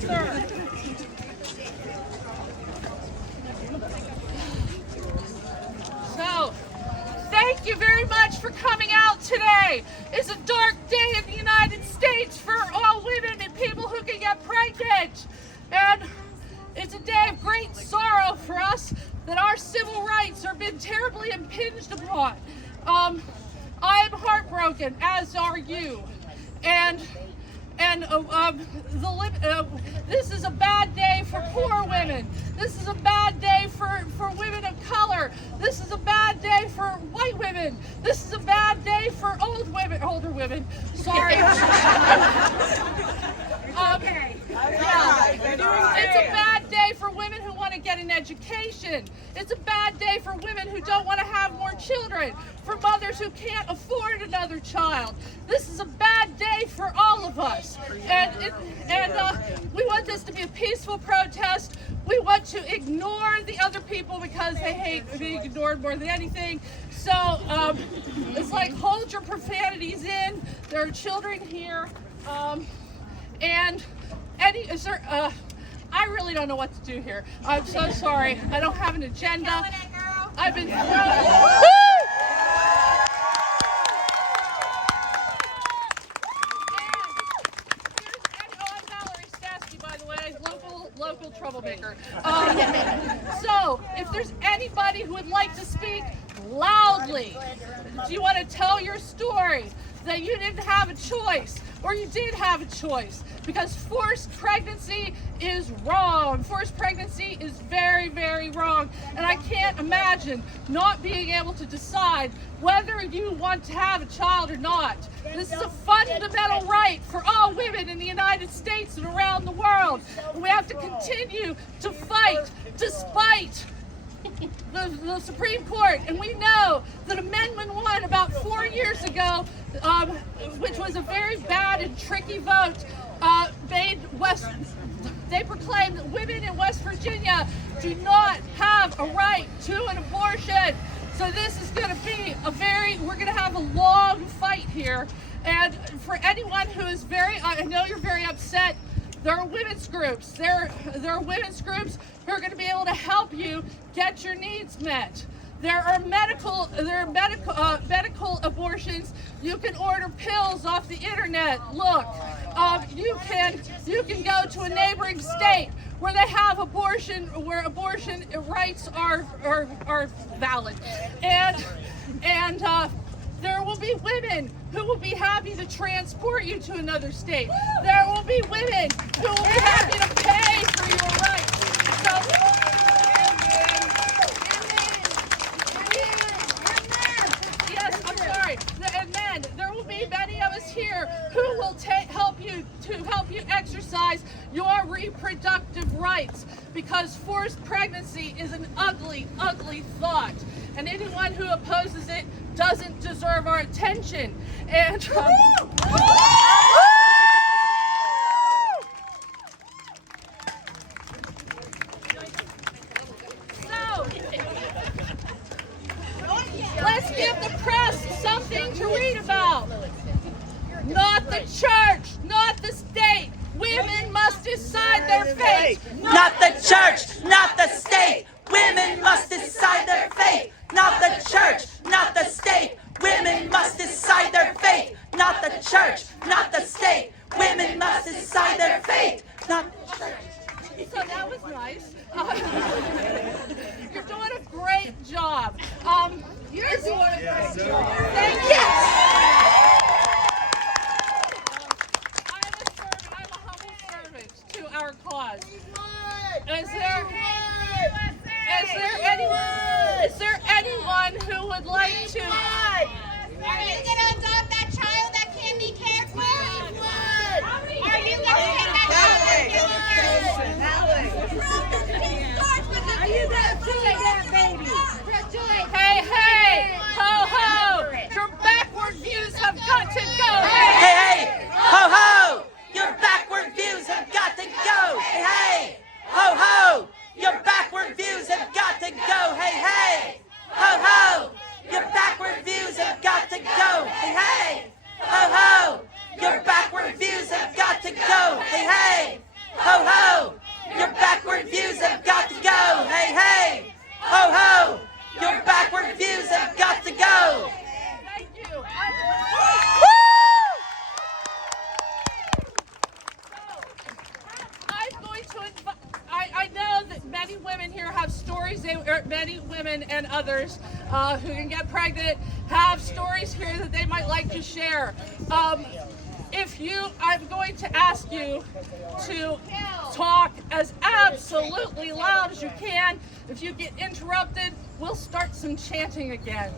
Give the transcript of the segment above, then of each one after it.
So, thank you very much for coming out today. It's a dark day in the United States for all women and people who can get pregnant. And it's a day of great sorrow for us that our civil rights are being terribly impinged upon. I am heartbroken, as are you. And this is a bad day for poor women. This is a bad day for women of color. This is a bad day for white women. This is a bad day for older women. Sorry. It's a bad day for women who want to get an education. It's a bad day for women who don't want to have more children, for mothers who can't afford another child. This is a bad day for all of us. And we want this to be a peaceful protest. We want to ignore the other people because they hate being ignored more than anything. So it's like, hold your profanities in. There are children here. I really don't know what to do here. I'm so sorry. I don't have an agenda. I've been thrown. Local troublemaker. So, if there's anybody who would like to speak loudly, do you want to tell your story that you didn't have a choice, or you did have a choice? Because forced pregnancy is wrong. Forced pregnancy is very, very wrong. And I can't imagine not being able to decide whether you want to have a child or not. This is a fundamental right for all women in the United States and around the world. And we have to continue to fight despite the Supreme Court. And we know that Amendment 1 about 4 years ago, which was a very bad and tricky vote, they proclaimed that women in West Virginia do not have a right to an abortion. So this is going to be we're going to have a long fight here. And for anyone who is I know you're very upset, there are women's groups. There are women's groups who are going to be able to help you get your needs met. There are medical abortions. You can order pills off the internet. Look, you can go to a neighboring state where they have abortion rights are valid, and there will be women who will be happy to transport you to another state. There will be women who will be happy to pay for your rights. So, and then there will be many of us here who will help you exercise your reproductive rights, because forced pregnancy is an ugly, ugly thought, and anyone who opposes it doesn't deserve our attention. And let's give the press something to read about. Not the church, not the state. Women must decide their fate. Not the church, not the state. Women must decide their fate. Not the church, not the state. Women must decide their fate. Not the church, not the state. Women must decide their fate. Not the church. So that was nice. You're doing a great job. You're doing a great job. Thank you. I'm a humble servant to our cause. Is there anyone who would like to? Are you going to adopt that child that can't be cared for? Are you going to take that child that can't be cared for? Are you going to feed that baby? Hey, ho, ho! Your backward views have got to go. Hey, ho, ho! Your backward views have got to go. Hey, ho, ho! Your backward views have got to go. Hey, ho, ho! Your backward views have got to go. Hey, ho, ho! Your backward views have got to go. Hey, ho, ho! mothers who can get pregnant have stories here that they might like to share. I'm going to ask you to talk as absolutely loud as you can. If you get interrupted, we'll start some chanting again.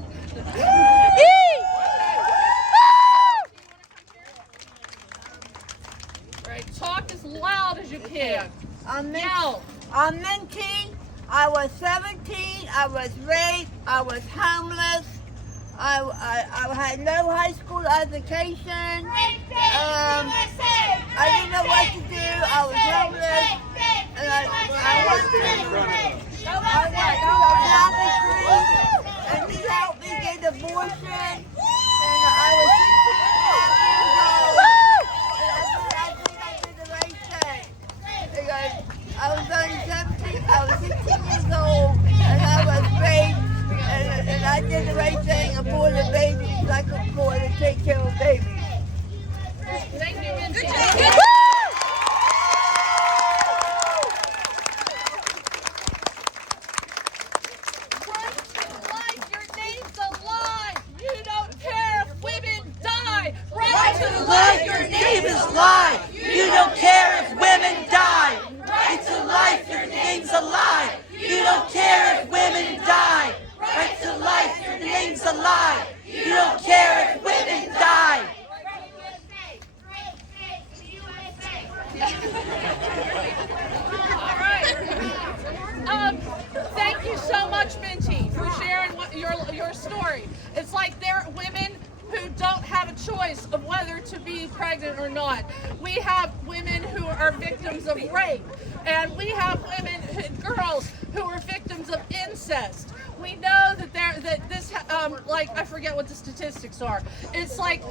All right, talk as loud as you can. Yell. I'm Minty. I was 17. I was raped. I was homeless. I had no high school education. I didn't know what to do. I was homeless. And I went to a Catholic priest, and he helped me get an abortion. And I was 16 years old. And I think I did the right thing. Because I was only 17. I was 16 years old, and I was raped. And I did the right thing, aborted babies. I could afford to take care of babies. Thank you, Minty. Right to life, your name's alive. You don't care if women die. Right to life, your name is alive. You don't care if women die. Right to life, your name's alive. You don't care if women die. Right to life, your name's alive. You don't care if women die. All right. Thank you so much, Minty, for sharing your story. It's like there are women who don't have a choice of whether to be pregnant or not. We have women who are victims of rape, and we have girls who are victims of incest. We know that this I forget what the statistics are. It's like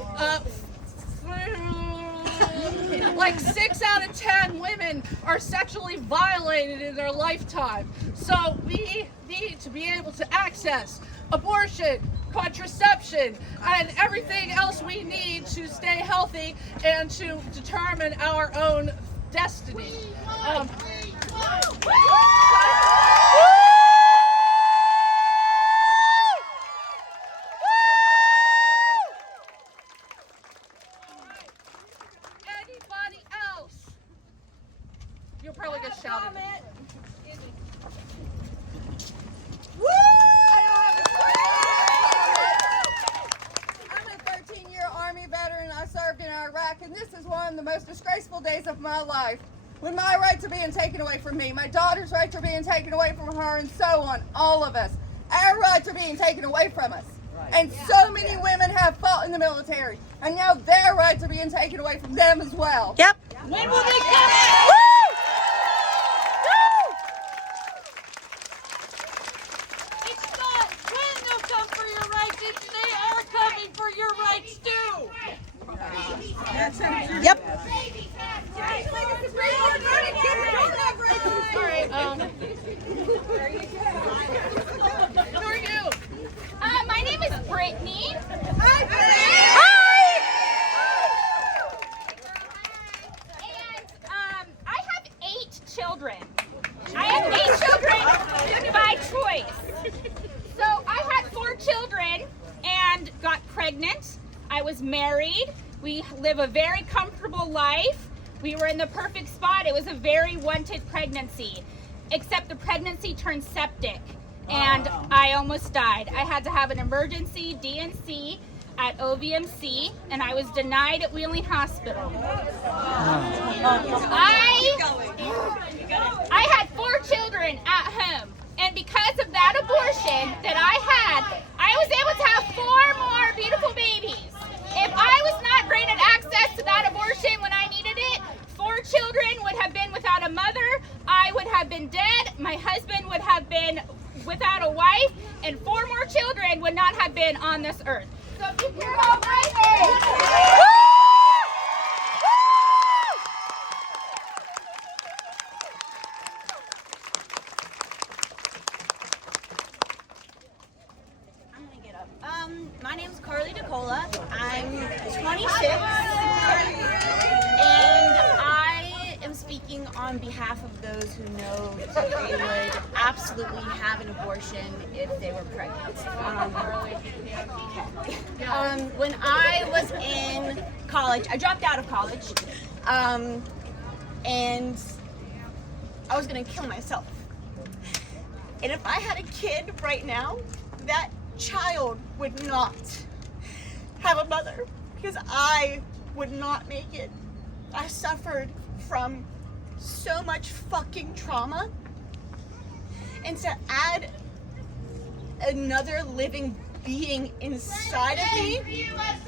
6 out of 10 women are sexually violated in their lifetime. So we need to be able to access abortion, contraception, and everything else we need to stay healthy and to determine our own destiny. Anybody else? You'll probably get shouted at. I'm a 13-year Army veteran. I served in Iraq, and this is one of the most disgraceful days of my life. When my rights are being taken away from me, my daughter's rights are being taken away from her, and so on, all of us. Our rights are being taken away from us. And so many women have fought in the military, and now their rights are being taken away from them as well. Yep. When will they come? It's not when they'll come for your rights, it's they are coming for your rights too. Yep. All right, who are you? My name is Brittany. Hi. And I have 8 children. I have 8 children by choice. So I had 4 children and got pregnant. I was married. We live a very comfortable life. We were in the perfect spot. It was a very wanted pregnancy, except the pregnancy turned septic and I almost died. I had to have an emergency D&C at OVMC, and I was denied at Wheeling Hospital. I had 4 children at home, and because of that abortion that I had, I was able to have 4 more beautiful babies. If I was not granted access to that abortion when I needed it, 4 children would have been without a mother, I would have been dead, my husband would have been without a wife, and 4 more children would not have been on this earth. So if you care about my My name's Carly DeCola. on behalf of those who know that they would absolutely have an abortion if they were pregnant. When I was in college, I dropped out of college, and I was gonna kill myself. And if I had a kid right now, that child would not have a mother because I would not make it. I suffered from so much fucking trauma, and to add another living being inside of me. You got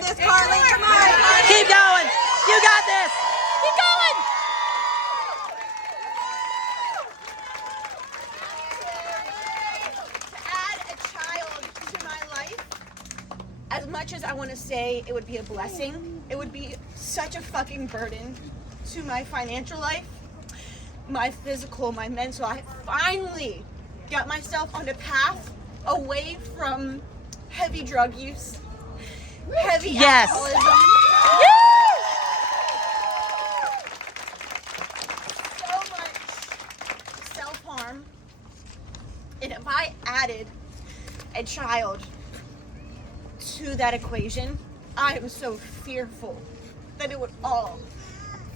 this, Carly. Come on. Keep going. You got this. Keep going. To add a child to my life, as much as I want to say it would be a blessing, it would be such a fucking burden to my financial life, my physical, my mental. I finally got myself on a path away from heavy drug use, heavy alcoholism, so much self-harm. And if I added a child to that equation, I am so fearful that it would all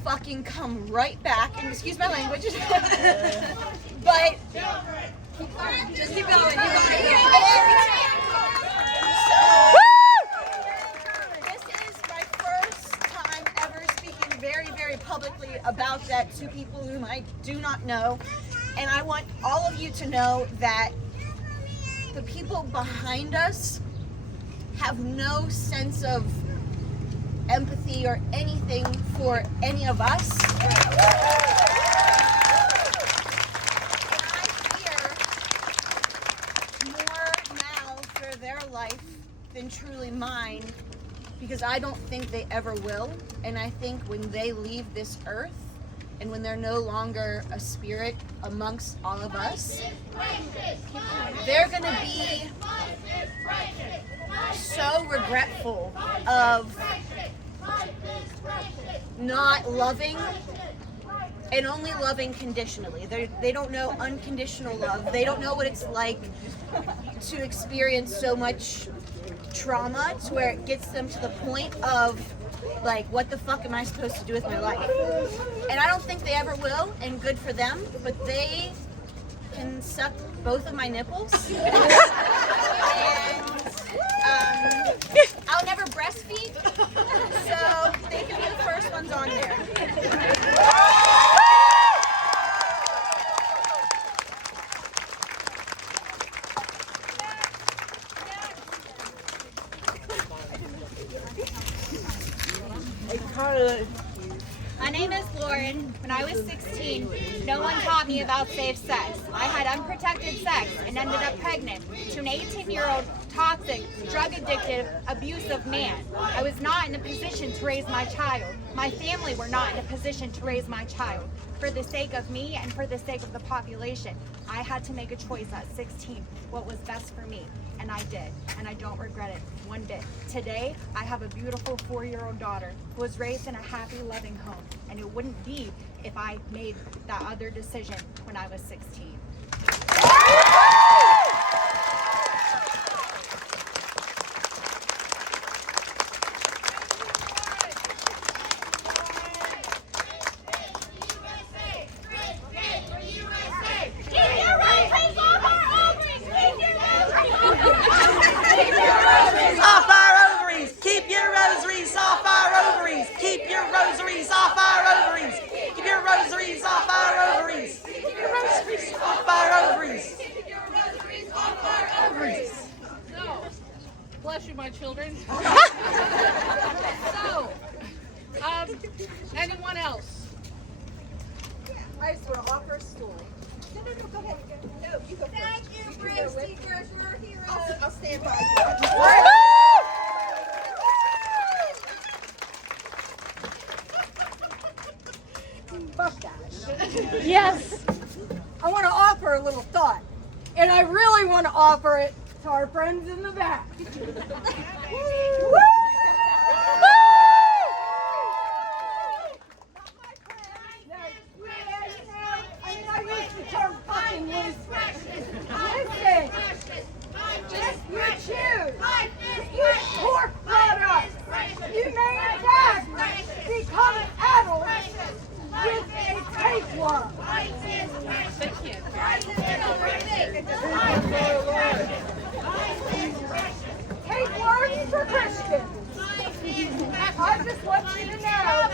fucking come right back, and excuse my language, but Just keep going. this is my first time ever speaking very, very publicly about that to people whom I do not know, and I want all of you to know that the people behind us have no sense of empathy or anything for any of us. And I fear more now for their life than truly mine, because I don't think they ever will. And I think when they leave this earth and when they're no longer a spirit amongst all of us, they're gonna be so regretful of not loving and only loving conditionally. They don't know unconditional love. They don't know what it's like to experience so much trauma to where it gets them to the point of like, what the fuck am I supposed to do with my life? And I don't think they ever will, and good for them, but they can suck both of my nipples. And I'll never breastfeed, so they can be the first ones on there. My name is Lauren. When I was 16, no one taught me about safe sex. I had unprotected sex and ended up pregnant to an 18-year-old toxic, drug-addicted, abusive man. I was not in a position to raise my child. My family were not in a position to raise my child. For the sake of me and for the sake of the population, I had to make a choice at 16, what was best for me. And I did, and I don't regret it one bit. Today, I have a beautiful 4-year-old daughter who was raised in a happy, loving home, and it wouldn't be if I made that other decision when I was 16. Off our ovaries. Keep your rosaries off our ovaries. Keep your rosaries off our ovaries. Keep your rosaries off our ovaries. Keep your rosaries off our ovaries. So, bless you, my children. So, anyone else? I just want to offer a story. No, go ahead. No, you go first. Thank you, Bridge Teachers. You're heroes. I'll stand by you. Fuck that. Yes. I want to offer a little thought, and I really want to offer it to our friends in the back. listen. I just want you to know,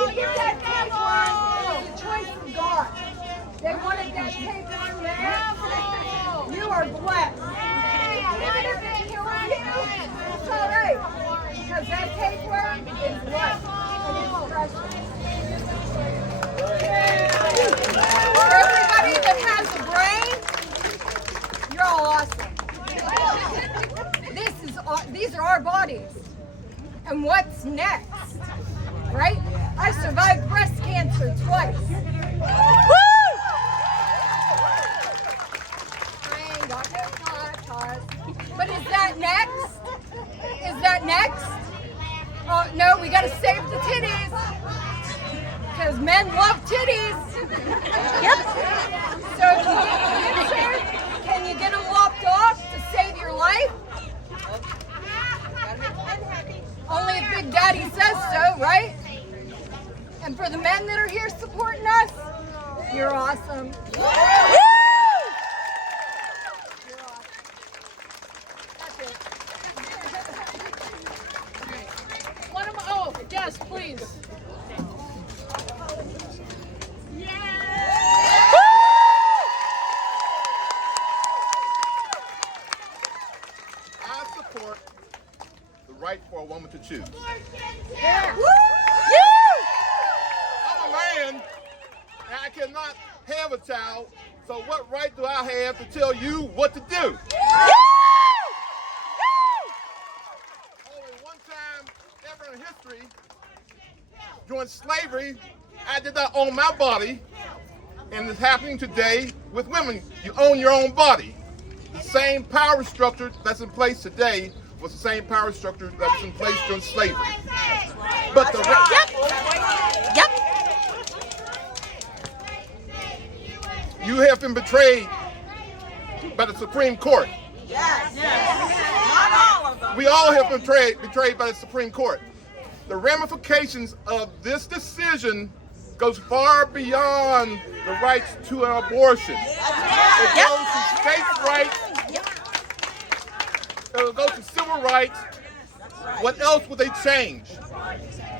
you get that tapeworm, it's a choice from God. They wanted that tapeworm there. You are blessed. Even if it kills you, it's all right. Because that tapeworm is life and it's precious. For everybody that has a brain, you're all awesome. These are our bodies. And what's next? Right? I survived breast cancer twice. I ain't got no cause. But is that next? Is that next? Oh no, we gotta save the titties. Because men love titties. Yep. So if you get cancer, can you get them lopped off to save your life? Only if Big Daddy says so, right? And for the men that are here supporting us, you're awesome. You're awesome. That's it. Oh, yes, please. I support the right for a woman to choose. Yeah. I'm a man, and I cannot have a child, so what right do I have to tell you what to do? Only one time ever in history, during slavery, I did not own my body, and it's happening today with women. You own your own body. The same power structure that's in place today was the same power structure that was in place during slavery. But the Yep. you have been betrayed by the Supreme Court. We all have been betrayed by the Supreme Court. The ramifications of this decision goes far beyond the rights to an abortion. It goes to states' rights. It will go to civil rights. What else would they change?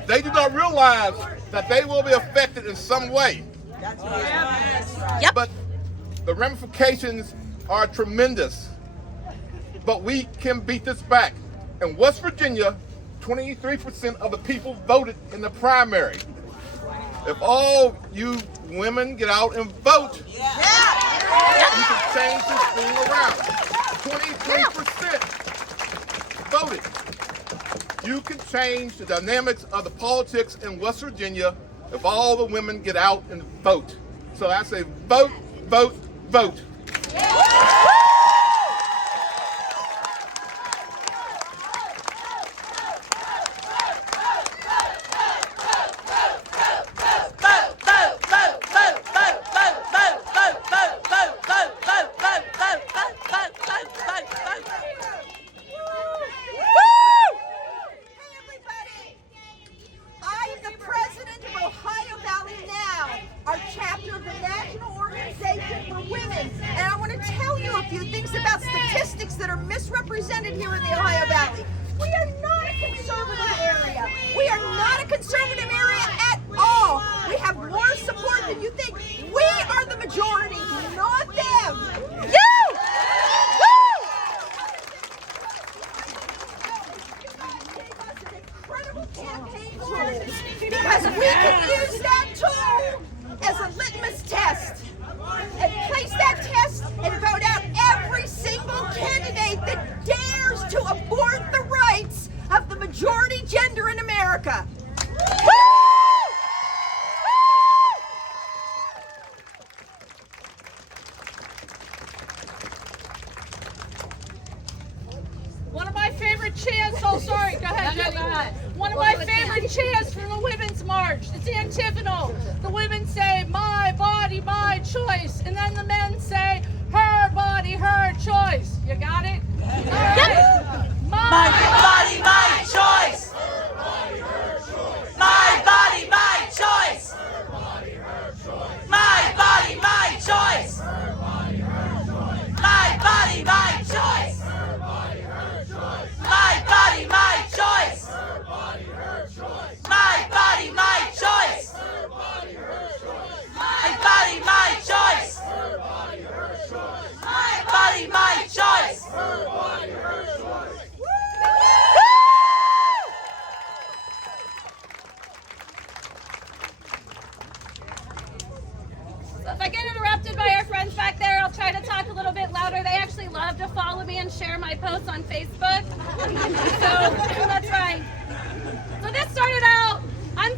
They do not realize that they will be affected in some way. Yep. But the ramifications are tremendous. But we can beat this back. In West Virginia, 23% of the people voted in the primary. If all you women get out and vote, you can change this thing around. 23% voted. You can change the dynamics of the politics in West Virginia if all the women get out and vote. So I say vote, vote, vote. misrepresented here in the Ohio Valley. We are not a conservative area. We are not a conservative area at all. We have more support than you think. We are the majority, not them. Incredible campaign tools, because we can use that tool as a litmus test and place that test and vote out every single candidate that dares to abort the rights of the majority gender in America. One of my favorite chants, oh sorry, go ahead. Go ahead. One of my favorite chants from the Women's March, it's antiphonal. The women say, my body, my choice. And then the men say, her body, her choice. You got it? All right. My body, my choice. My body, my choice. My body, my choice. My body, my choice. My body, my choice.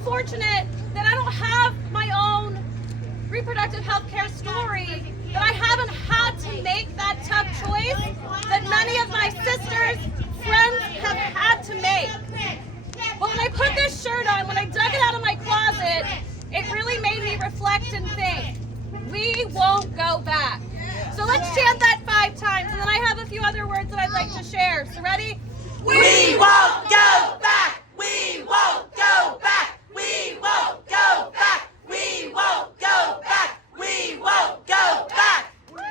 fortunate that I don't have my own reproductive health care story, that I haven't had to make that tough choice that many of my sisters, friends have had to make. But when I put this shirt on, when I dug it out of my closet, it really made me reflect and think, we won't go back. So let's chant that 5 times, and then I have a few other words that I'd like to share. So ready? We won't go back. We won't go back. We won't go back. We won't go back. We won't go back. Well,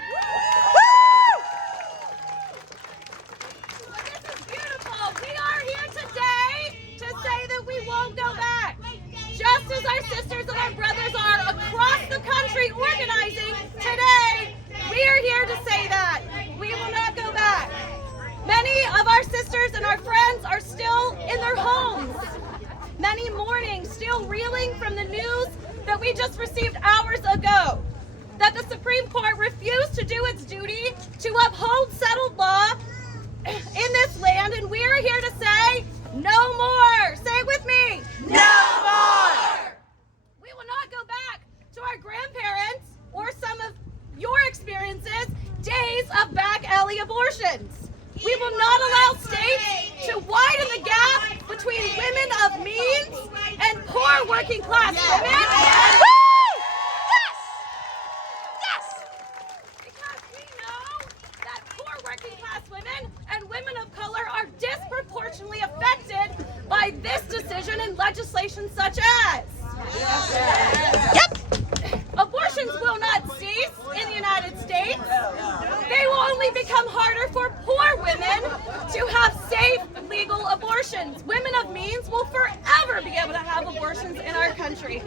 this is beautiful. We are here today to say that we won't go back. Just as our sisters and our brothers are across the country organizing today, we are here to say that. We will not go back. Many of our sisters and our friends are still in their homes. Many mourning, still reeling from the news that we just received hours ago, that the Supreme Court refused to do its duty to uphold settled law in this land, and we are here to say, no more. Say it with me. No more. We will not go back to our grandparents or some of your experiences, days of back alley abortions. We will not allow states to widen the gap between women of means and poor working class women. Because we know that poor working class women and women of color are disproportionately affected by this decision and legislation such as. Abortions will not cease in the United States. They will only become harder for poor women to have safe, legal abortions. Women of means will forever be able to have abortions in our country.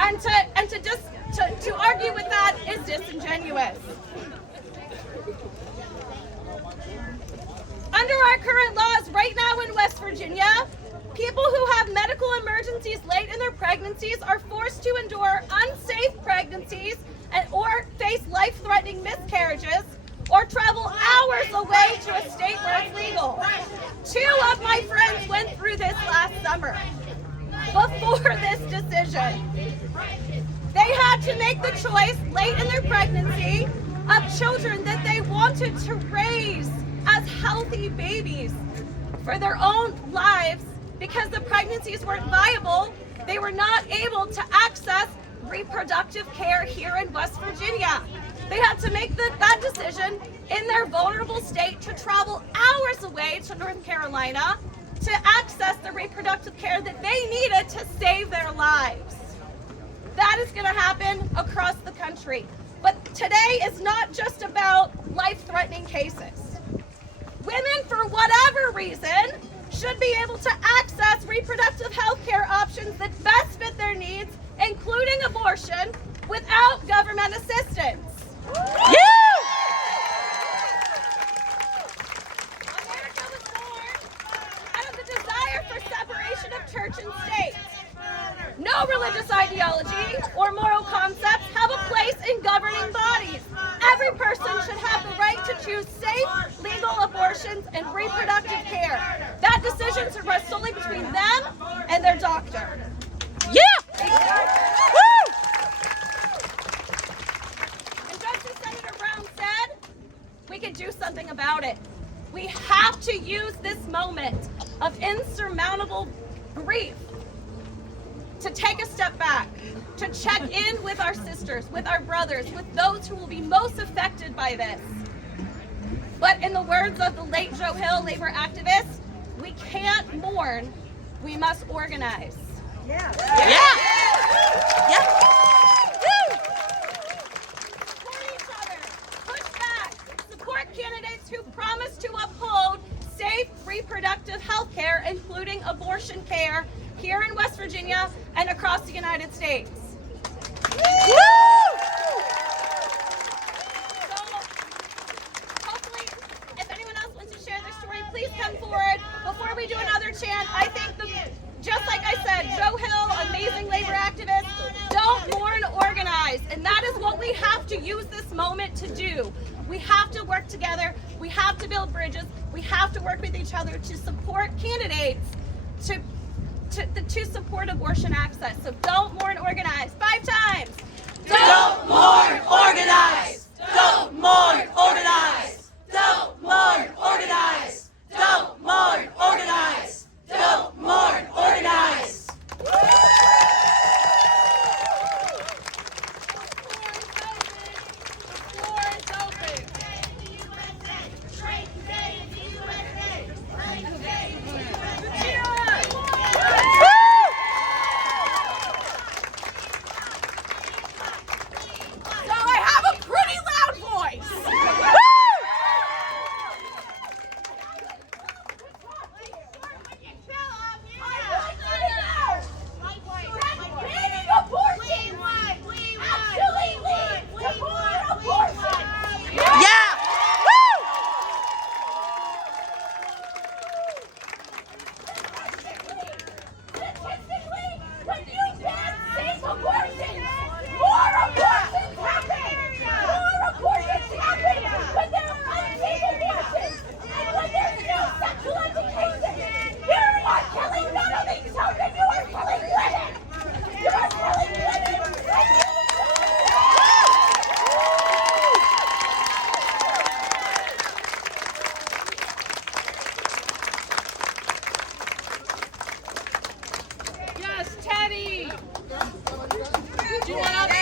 And to argue with that is disingenuous. Under our current laws right now in West Virginia, people who have medical emergencies late in their pregnancies are forced to endure unsafe pregnancies or face life-threatening miscarriages or travel hours away to a state where it's legal. 2 of my friends went through this last summer before this decision. They had to make the choice late in their pregnancy of children that they wanted to raise as healthy babies for their own lives. Because the pregnancies weren't viable, they were not able to access reproductive care here in West Virginia. They had to make that decision in their vulnerable state to travel hours away to North Carolina to access the reproductive care that they needed to save their lives. That is going to happen across the country. But today is not just about life-threatening cases. Women, for whatever reason, should be able to access reproductive health care options that best fit their needs, including abortion, without government assistance. America was born out of the desire for separation of church and state. No religious ideology or moral concepts have a place in governing bodies. Every person should have the right to choose safe, legal abortions and reproductive care. That decision should rest solely between them and their doctor. And just as Senator Brown said, we can do something about it. We have to use this moment of insurmountable grief to take a step back, to check in with our sisters, with our brothers, with those who will be most affected by this. But in the words of the late Joe Hill, labor activist, we can't mourn, we must organize. Support each other, push back, support candidates who promise to uphold safe reproductive health care, including abortion care, here in West Virginia and across the United States. So, hopefully, if anyone else wants to share their story, please come forward. Before we do another chant, I think just like I said, Joe Hill, amazing labor activist, don't mourn, organize. And that is what we have to use this moment to do. We have to work together. We have to build bridges. We have to work with each other to support candidates to support abortion access. So don't mourn, organize. 5 times. Don't mourn, organize. Don't mourn, organize. Don't mourn, organize. Don't mourn, organize. Don't mourn, organize. The floor is open. So I have a pretty loud voice. Yeah! Yes, Teddy. Do you want to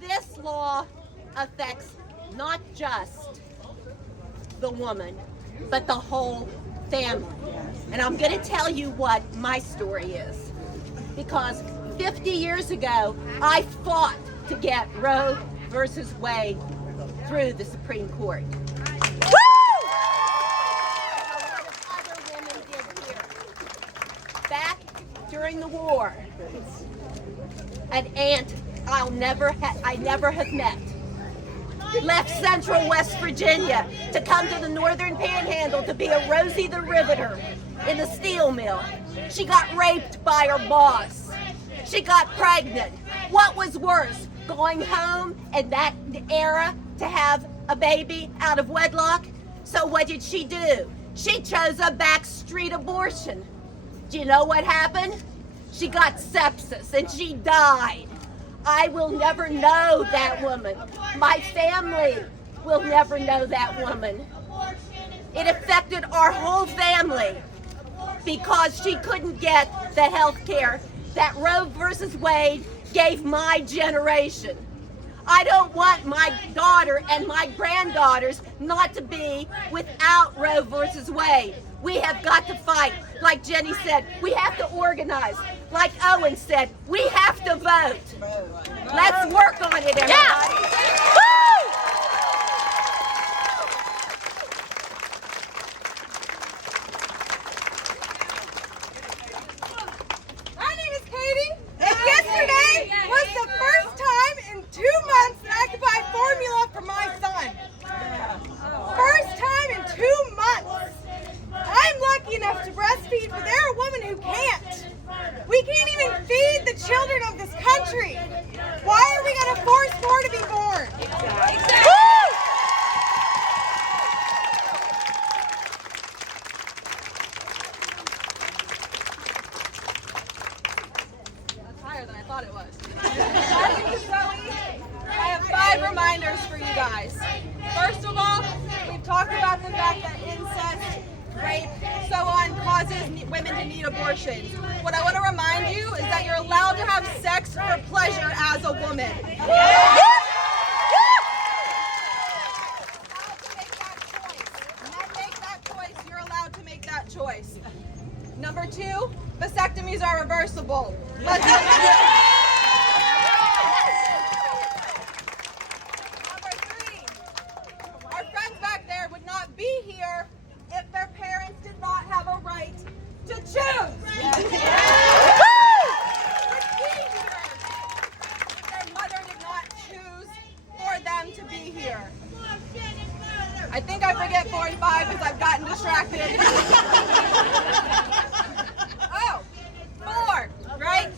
This law affects not just the woman, but the whole family. And I'm going to tell you what my story is. Because 50 years ago, I fought to get Roe versus Wade through the Supreme Court. Other women did here. Back during the war, an aunt I never have met left central West Virginia to come to the northern panhandle to be a Rosie the Riveter in the steel mill. She got raped by her boss. She got pregnant. What was worse, going home in that era to have a baby out of wedlock? So what did she do? She chose a backstreet abortion. Do you know what happened? She got sepsis and she died. I will never know that woman. My family will never know that woman. It affected our whole family because she couldn't get the health care that Roe versus Wade gave my generation. I don't want my daughter and my granddaughters not to be without Roe versus Wade. We have got to fight. Like Jenny said, we have to organize. Like Owen said, we have to vote. Let's work on it, everybody. Yeah. My name is Katie, and yesterday was the first time in 2 months that I could buy formula for my son. First time in 2 months. I'm lucky enough to breastfeed, but there are women who can't. We can't even feed the children of this country. Why are we going to force more to be born? Exactly. That's higher than I thought it was. My name is Zoe. I have 5 reminders for you guys. First of all, we've talked about the fact that incest, rape, so on, causes women to need abortions. What I want to remind you is that you're allowed to have sex for pleasure as a woman. You're allowed to make that choice. Number 2, vasectomies are reversible. Number 3, our friends back there would not be here if their parents did not have a right to choose. Their mother did not choose for them to be here. I think I forget 4 and 5 because I've gotten distracted. Oh, 4, right?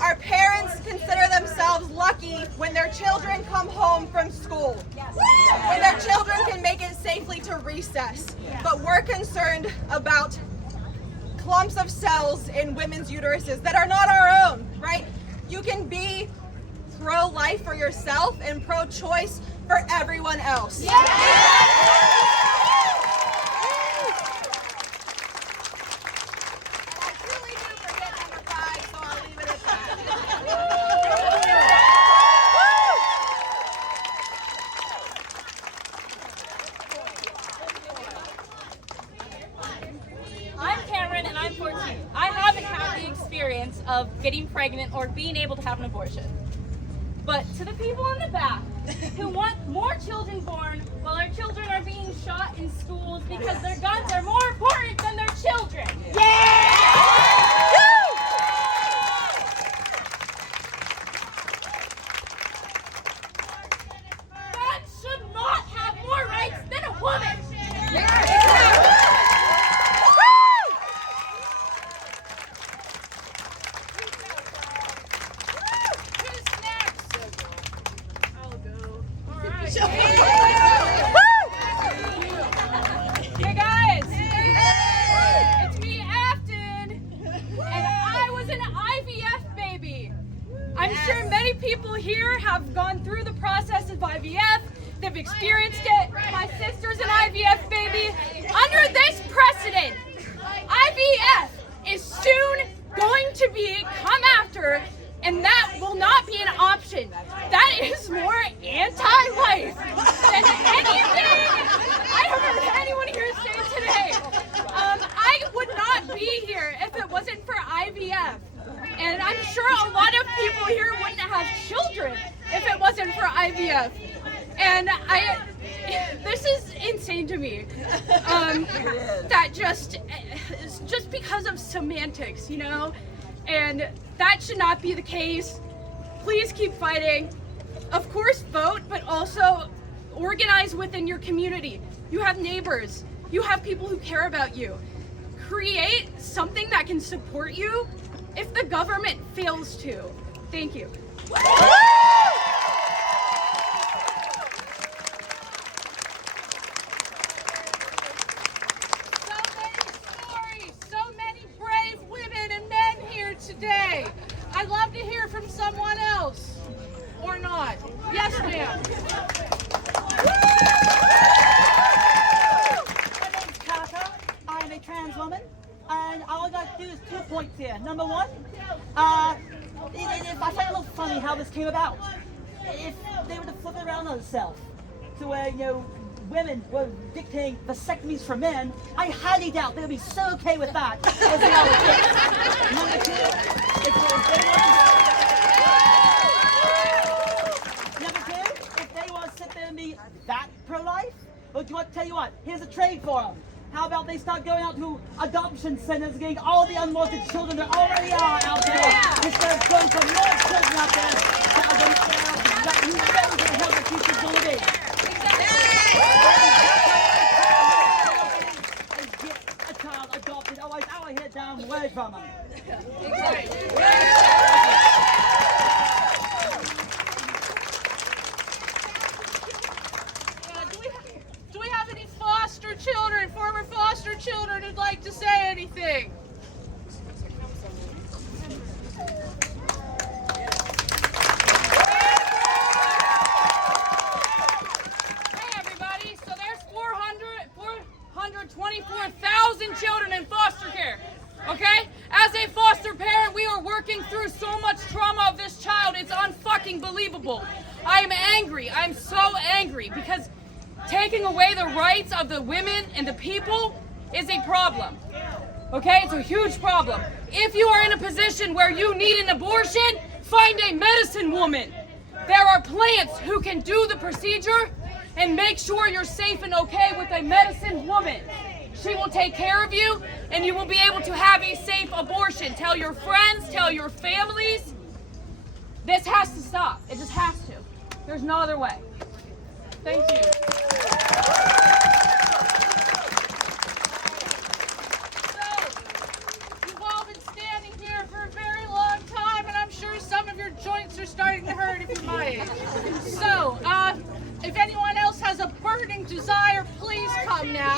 Our parents consider themselves lucky when their children come home from school. When their children can make it safely to read. recess, but we're concerned about clumps of cells in women's uteruses that are not our own, right? You can be pro-life for yourself and pro-choice for everyone else. I'm Cameron and I'm 14. I haven't had the experience of getting pregnant or being able to have an abortion. But to the people in the back who want more children born while our children are being shot in schools because their guns are more important than their children. Men should not have more rights than a woman. Hey guys, it's me, Afton, and I was an IVF baby. I'm sure many people here have gone through the process of IVF. They've experienced it. My sister's an IVF baby. Under this precedent, IVF is soon going to come after, and that will not be an option. That is more anti-life than anything I have heard anyone here say today. I would not be here if it wasn't for IVF. And I'm sure a lot of people here wouldn't have children if it wasn't for IVF. And this is insane to me. That just because of semantics, you know? And that should not be the case. Please keep fighting. Of course, vote, but also organize within your community. You have neighbors. You have people who care about you. Create something that can support you if the government fails to. Thank you. So many brave women and men here today. I'd love to hear from someone else. Or not. Yes, ma'am. My name's Kaka. I'm a trans woman, and all I got to do is 2 points here. Number one, I find it a little funny how this came about. If they were to flip it around on themselves, to where, you know, women were dictating vasectomies for men, I highly doubt they would be so okay with that as they are with kids. Number two, if they want to sit there and be that pro-life, or do you want to tell you what? Here's a trade for them. How about they start going out to adoption centers and getting all the unwanted children there already are out there, instead of going for more children out there that are going to that you know the hell the future's going to be. And get a child adopted, otherwise I will hear down word from them. Do we have any foster children, former foster children who'd like to say anything? Hey everybody, so there's 424,000 children in foster care, okay? As a foster parent, we are working through so much trauma of this child, it's unfucking believable. I am angry, I'm so angry, because taking away the rights of the women and the people is a problem. Okay, it's a huge problem. If you are in a position where you need an abortion, find a medicine woman. There are plants who can do the procedure and make sure you're safe and okay with a medicine woman. She will take care of you and you will be able to have a safe abortion. Tell your friends, tell your families. This has to stop. It just has to. There's no other way. Thank you. You've all been standing here for a very long time, and I'm sure some of your joints are starting to hurt if you're my age. So, if anyone else has a burning desire, please come now.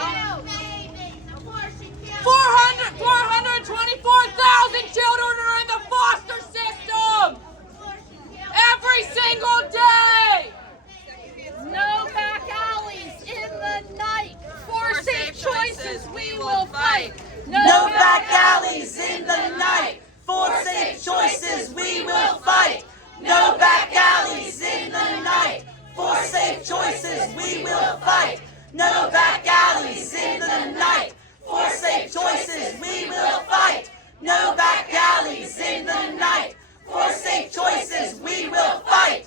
choices, we will fight. No back alleys in the night. For safe choices, we will fight. No back alleys in the night. For safe choices, we will fight. No back alleys in the night. For safe choices, we will fight. No back alleys in the night. For safe choices, we will fight.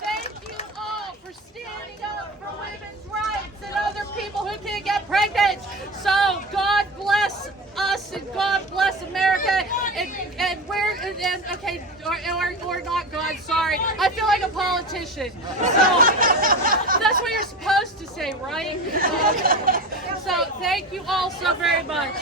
Thank you all for standing up for women's rights and other people who can't get pregnant. So God bless us and God bless America. And we're okay, or not God. Sorry, I feel like a politician. So that's what you're supposed to say, right? So thank you all so very much.